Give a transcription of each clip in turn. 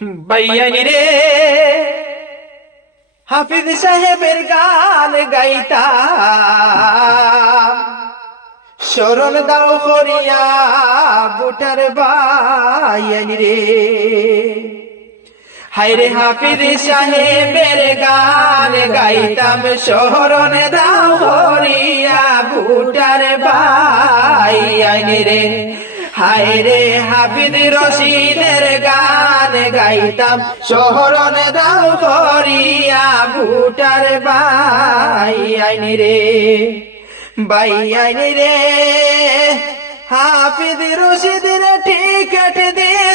বাইয়ানি রে হাফিজ সাহেবের গান গাইতাম, শরণ দাও করিয়া বুটার বাইয়ানি রে। হায়রে হাফিজ সাহেবের গান গাইতাম, শরণ দাও করিয়া বুটার বাইয়ানি রে। হায়রে হাফিজ রশিদের গান গাইতাম, শরণ দাও করিয়া বুটার বাইয়ানি রে। বাইয়ানি রে হাফিজ রশিদের টিকেট দিয়ে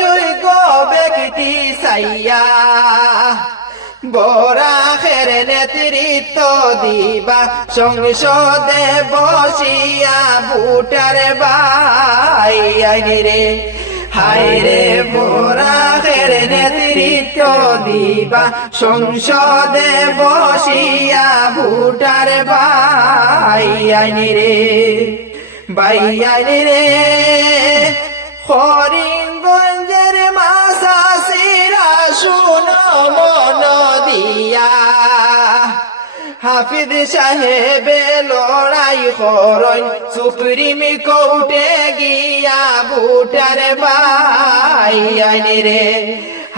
যোগ্য ব্যক্তি চাইয়া, বরাকের নেতৃত্ব দিবা সংসদে বসিয়া বুটার বাইয়ানি রে। হায়রে বরাকের নেতৃত্ব দিবা সংসদে বসিয়া বুটার বাইয়ানি রে। বাইয়ানি রে করিমগঞ্জের মাসাসিরা শুনো মন দিয়া, হাফিজ সাহেবে লড়াই করন সুপ্রিম কোর্টে গিয়া বুটার বাইয়ানি রে।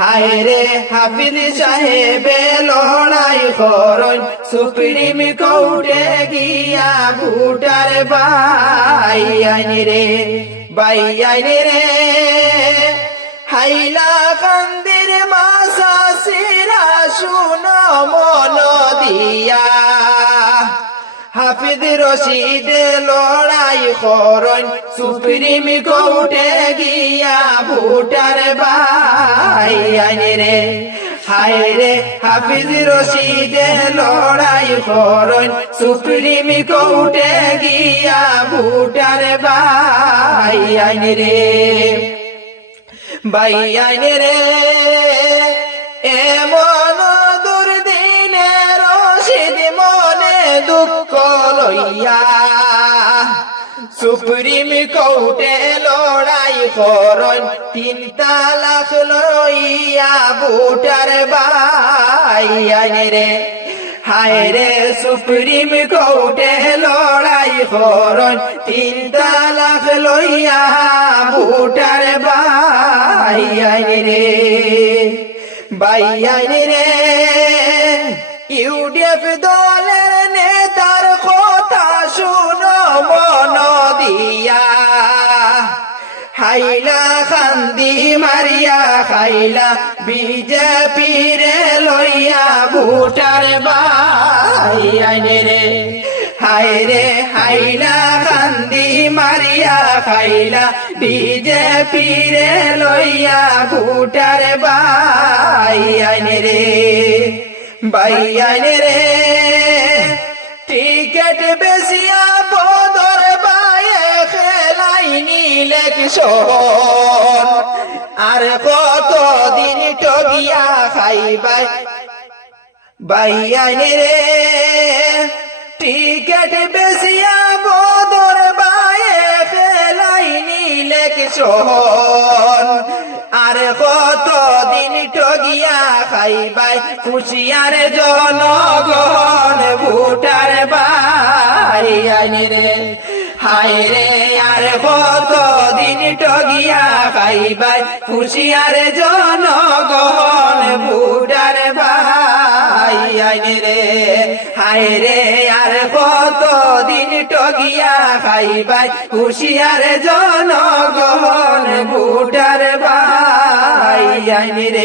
হায়রে হাফিজ সাহেবে লড়াই করন সুপ্রিম কোর্টে গিয়া বুটার বাইয়ানি রে। বাইয়ানি রে হাইলা কান্দির মাসাসিরা শুনো মন দিয়া, হাফিজ রশিদে লড়াই করন সুপ্রিম কোর্টে গিয়া বুটার বাইয়ানি রে। হায়রে হাফিজ রশিদে লড়াই করন সুপ্রিম কোর্টে গিয়া বুটার বাইয়ানি রে। বাইয়ানি রে এমন দুর্দিনে রশিদ মনে দুঃখ লইয়া, সুপ্রিম কোর্টে লড়াই করন 3 তালাক লইয়া বুটার বাইয়ানি রে। হায়রে সুপ্রিম কোর্টে লড়াই করন 3 তালাক লইয়া বুটার বাইয়ানি রে। বাইয়ানি রে ইউডিএফ দলের নেতার কথা শুনো মন দিয়া, হাইলা খান্দি মারিয়া খাইলা বিজেপি রে লইয়া বুটার বাইয়ানি রে। হায়রে হাইলা খান্দি মারিয়া খাইলা বিজেপি রে লইয়া বুটার বাইয়ানি রে। বাইয়ানি রে টিকেট বেশিয়া বদর বায়ে খেলাইনি ইলেকশন, আর কতদিন টগিয়া খাইবাই। বাইয়ানি রে টিকেট বেশিয়া বদর বায়ে খেলাইনি ইলেকশন, আর কতদিন টগিয়া খাইবাই কুশিয়ার জনগণ বুটার বাইয়ানি রে। হায়রে আর কতদিন টগিয়া খাইবাই কুশিয়ার জনগণ বুটার বাইয়ানি রে। হায়রে আর কতদিন টগিয়া খাইবাই কুশিয়ার জনগণ বুটার বাইয়ানি রে।